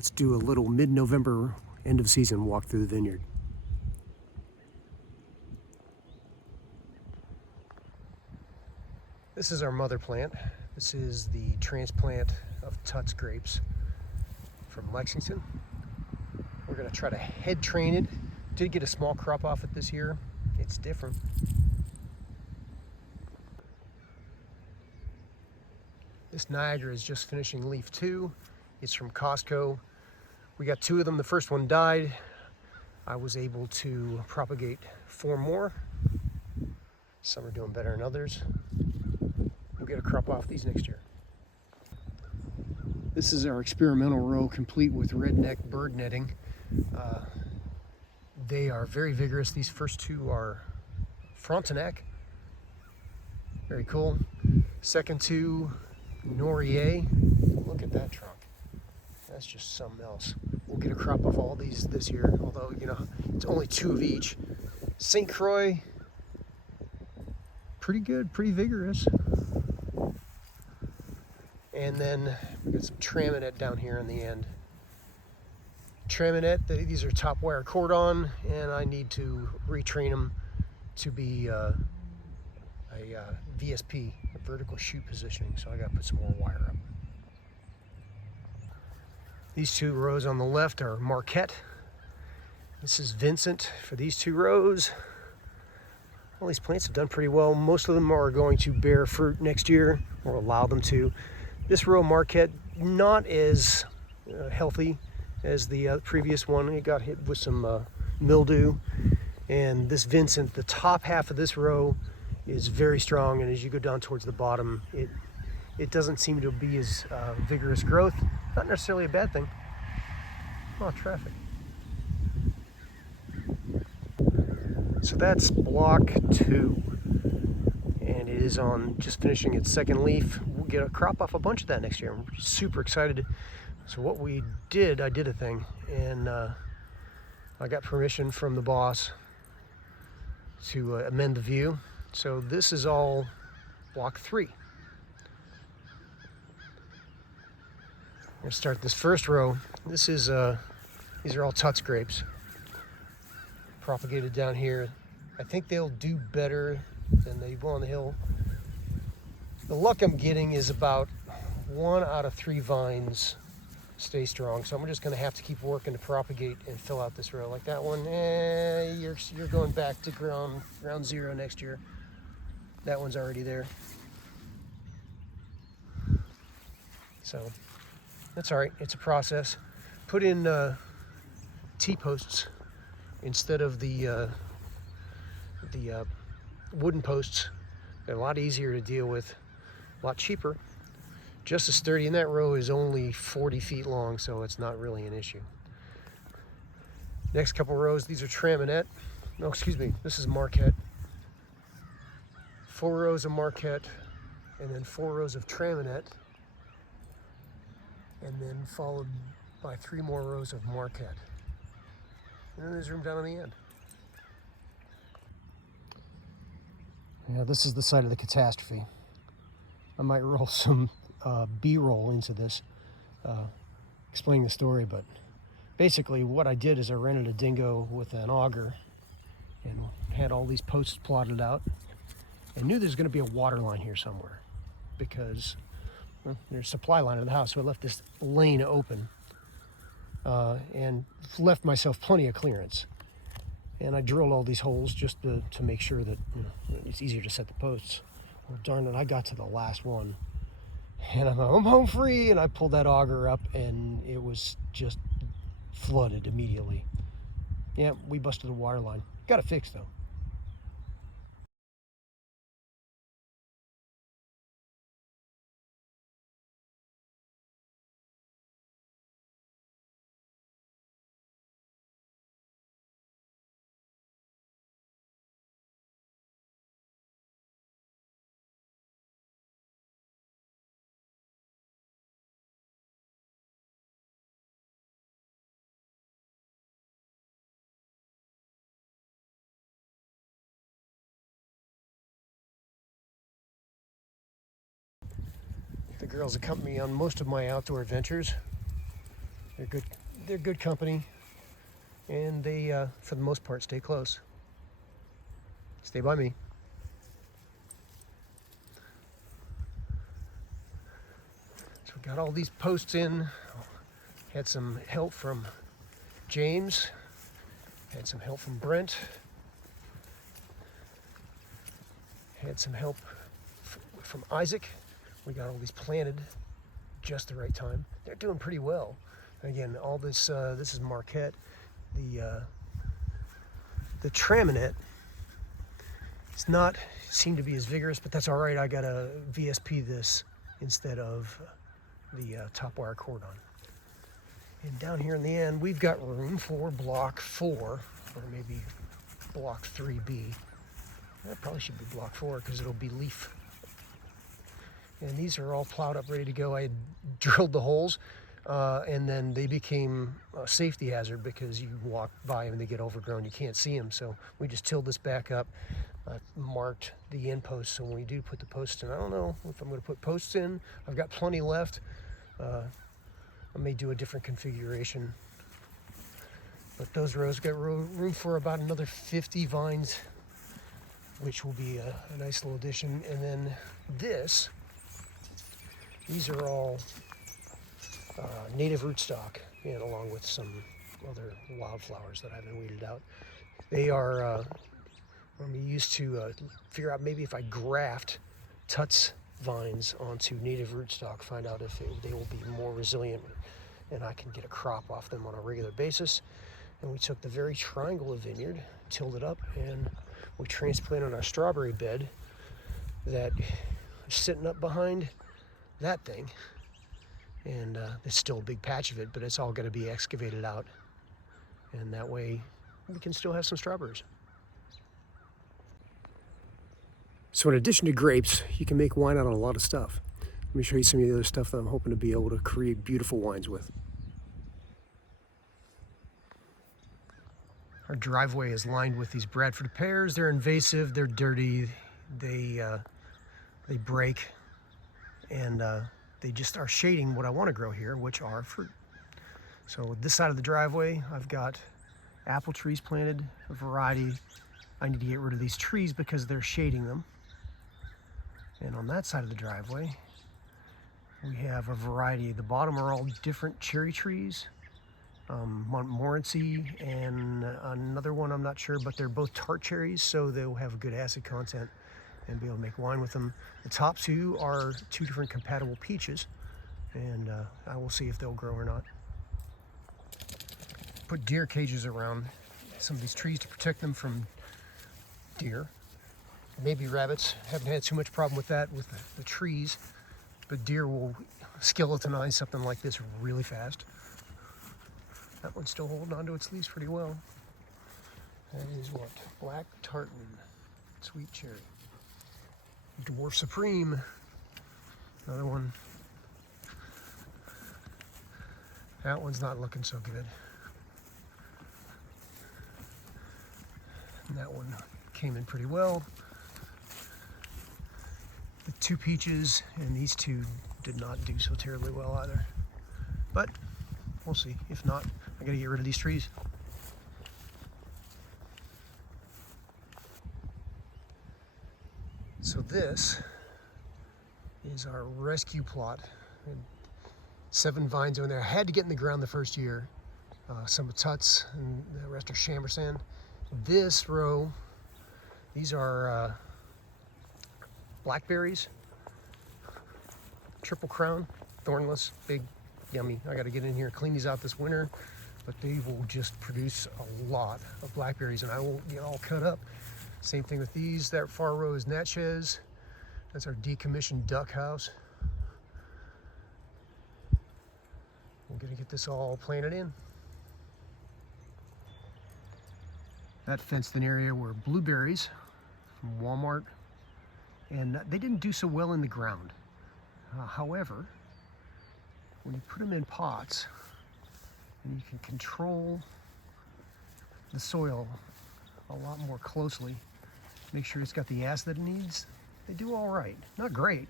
Let's do a little mid-November end of season walk through the vineyard. This is our mother plant. This is the transplant of Tuts grapes from Lexington. We're gonna try to head train it. Did get a small crop off it this year. It's different. This Niagara is just finishing leaf 2. It's from Costco. We got 2 of them. The first one died. I was able to propagate 4 more. Some are doing better than others. We'll get a crop off these next year. This is our experimental row complete with redneck bird netting. They are very vigorous. These first 2 are Frontenac. Very cool. Second 2, Norier. Look at that trunk. That's just something else. We'll get a crop of all these this year, although, you know, it's only 2 of each. St. Croix, pretty good, pretty vigorous. And then we got some Traminette down here in the end. Traminette, these are top wire cordon, and I need to retrain them to be a VSP, a vertical shoot positioning, so I gotta put some more wire up. These 2 rows on the left are Marquette. This is Vincent for these 2 rows. All these plants have done pretty well. Most of them are going to bear fruit next year, or allow them to. This row Marquette, not as healthy as the previous one. It got hit with some mildew. And this Vincent, the top half of this row is very strong, and as you go down towards the bottom, it doesn't seem to be as vigorous growth. Not necessarily a bad thing. Oh, traffic. So that's block 2, and it is on just finishing its second leaf. We'll get a crop off a bunch of that next year. I'm super excited. So what we did, I did a thing, and I got permission from the boss to amend the view. So this is all block 3. I'm gonna start this first row. This is these are all Tuts grapes propagated down here. I think they'll do better than they will on the hill. The luck I'm getting is about 1 out of 3 vines stay strong. So I'm just gonna have to keep working to propagate and fill out this row. Like that one, you're going back to ground 0 next year. That one's already there. So that's all right, it's a process. Put in T-posts instead of the wooden posts. They're a lot easier to deal with, a lot cheaper, just as sturdy, and that row is only 40 feet long, so it's not really an issue. Next couple rows, these are Traminette. No, excuse me, this is Marquette. 4 rows of Marquette, and then 4 rows of Traminette, and then followed by 3 more rows of Marquette. And then there's room down on the end. Yeah, this is the site of the catastrophe. I might roll some B-roll into this, explaining the story, but basically what I did is I rented a dingo with an auger and had all these posts plotted out, and knew there's going to be a water line here somewhere because there's a supply line in the house, so I left this lane open and left myself plenty of clearance. And I drilled all these holes just to make sure that, you know, it's easier to set the posts. Well, darn it, I got to the last one, and I'm home free, and I pulled that auger up, and it was just flooded immediately. Yeah, we busted the water line. Got it fixed, though. The girls accompany me on most of my outdoor adventures. They're good company, and they, for the most part, stay close. Stay by me. So we got all these posts in. Had some help from James. Had some help from Brent. Had some help from Isaac. We got all these planted just the right time. They're doing pretty well. Again, all this this is Marquette. The Traminette it's not seem to be as vigorous, but that's all right. I got to VSP this instead of the top wire cordon. And down here in the end, we've got room for block 4, or maybe block 3B. That probably should be block 4 because it'll be leaf. And these are all plowed up, ready to go. I had drilled the holes, and then they became a safety hazard because you walk by them and they get overgrown. You can't see them, so we just tilled this back up, marked the end posts. So when we do put the posts in, I don't know if I'm going to put posts in. I've got plenty left. I may do a different configuration. But those rows got room for about another 50 vines, which will be a nice little addition. And then these are all native rootstock, and along with some other wildflowers that I haven't weeded out. They are, I'm used to figure out maybe if I graft tuts vines onto native rootstock, find out if they will be more resilient and I can get a crop off them on a regular basis. And we took the very triangle of Vineyard, tilled it up, and we transplanted our strawberry bed that is sitting up behind that thing. And it's still a big patch of it, but it's all going to be excavated out. And that way we can still have some strawberries. So in addition to grapes, you can make wine out of a lot of stuff. Let me show you some of the other stuff that I'm hoping to be able to create beautiful wines with. Our driveway is lined with these Bradford pears. They're invasive, they're dirty, they break, and they just are shading what I want to grow here, which are fruit. So this side of the driveway, I've got apple trees planted, a variety. I need to get rid of these trees because they're shading them. And on that side of the driveway, we have a variety. The bottom are all different cherry trees, Montmorency and another one I'm not sure, but they're both tart cherries, so they'll have a good acid content and be able to make wine with them. The top two are 2 different compatible peaches, and I will see if they'll grow or not. Put deer cages around some of these trees to protect them from deer, maybe rabbits. Haven't had too much problem with that with the trees, but deer will skeletonize something like this really fast. That one's still holding onto its leaves pretty well. That is what? Black tartan, sweet cherry. Dwarf Supreme, another one. That one's not looking so good. And that one came in pretty well. The 2 peaches and these 2 did not do so terribly well either. But we'll see. If not, I gotta get rid of these trees. So this is our rescue plot. 7 vines in there. I had to get in the ground the first year. Some are tuts and the rest are chambersan. This row, these are blackberries, triple crown, thornless, big, yummy. I got to get in here and clean these out this winter, but they will just produce a lot of blackberries, and I will get all cut up. Same thing with these. That far row is Natchez. That's our decommissioned duck house. We're gonna get this all planted in. That fenced-in area were blueberries from Walmart, and they didn't do so well in the ground. However, when you put them in pots, and you can control the soil a lot more closely, make sure it's got the acid that it needs, they do all right. Not great,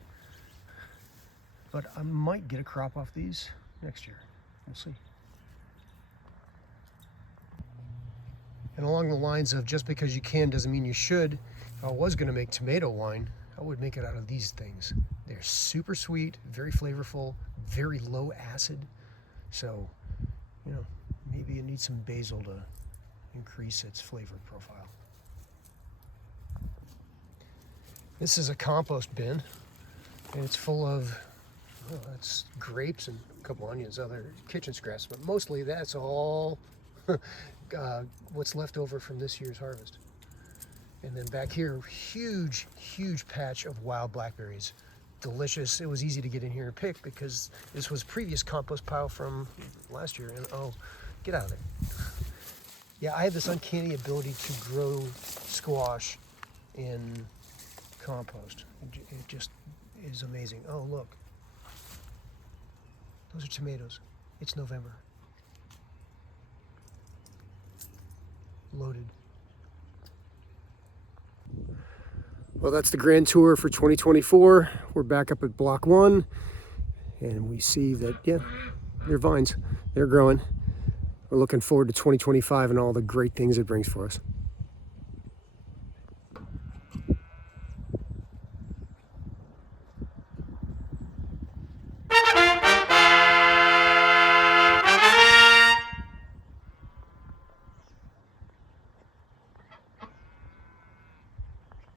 but I might get a crop off these next year. We'll see. And along the lines of just because you can doesn't mean you should. If I was going to make tomato wine, I would make it out of these things. They're super sweet, very flavorful, very low acid. So, you know, maybe you need some basil to increase its flavor profile. This is a compost bin, and it's full of, well, it's grapes and a couple onions, other kitchen scraps, but mostly that's all what's left over from this year's harvest. And then back here, huge, huge patch of wild blackberries. Delicious. It was easy to get in here and pick because this was previous compost pile from last year. And oh, get out of there. Yeah, I have this uncanny ability to grow squash in compost. It just is amazing. Oh, look. Those are tomatoes. It's November. Loaded. Well, that's the grand tour for 2024. We're back up at block 1, and we see that, yeah, they're vines. They're growing. We're looking forward to 2025 and all the great things it brings for us.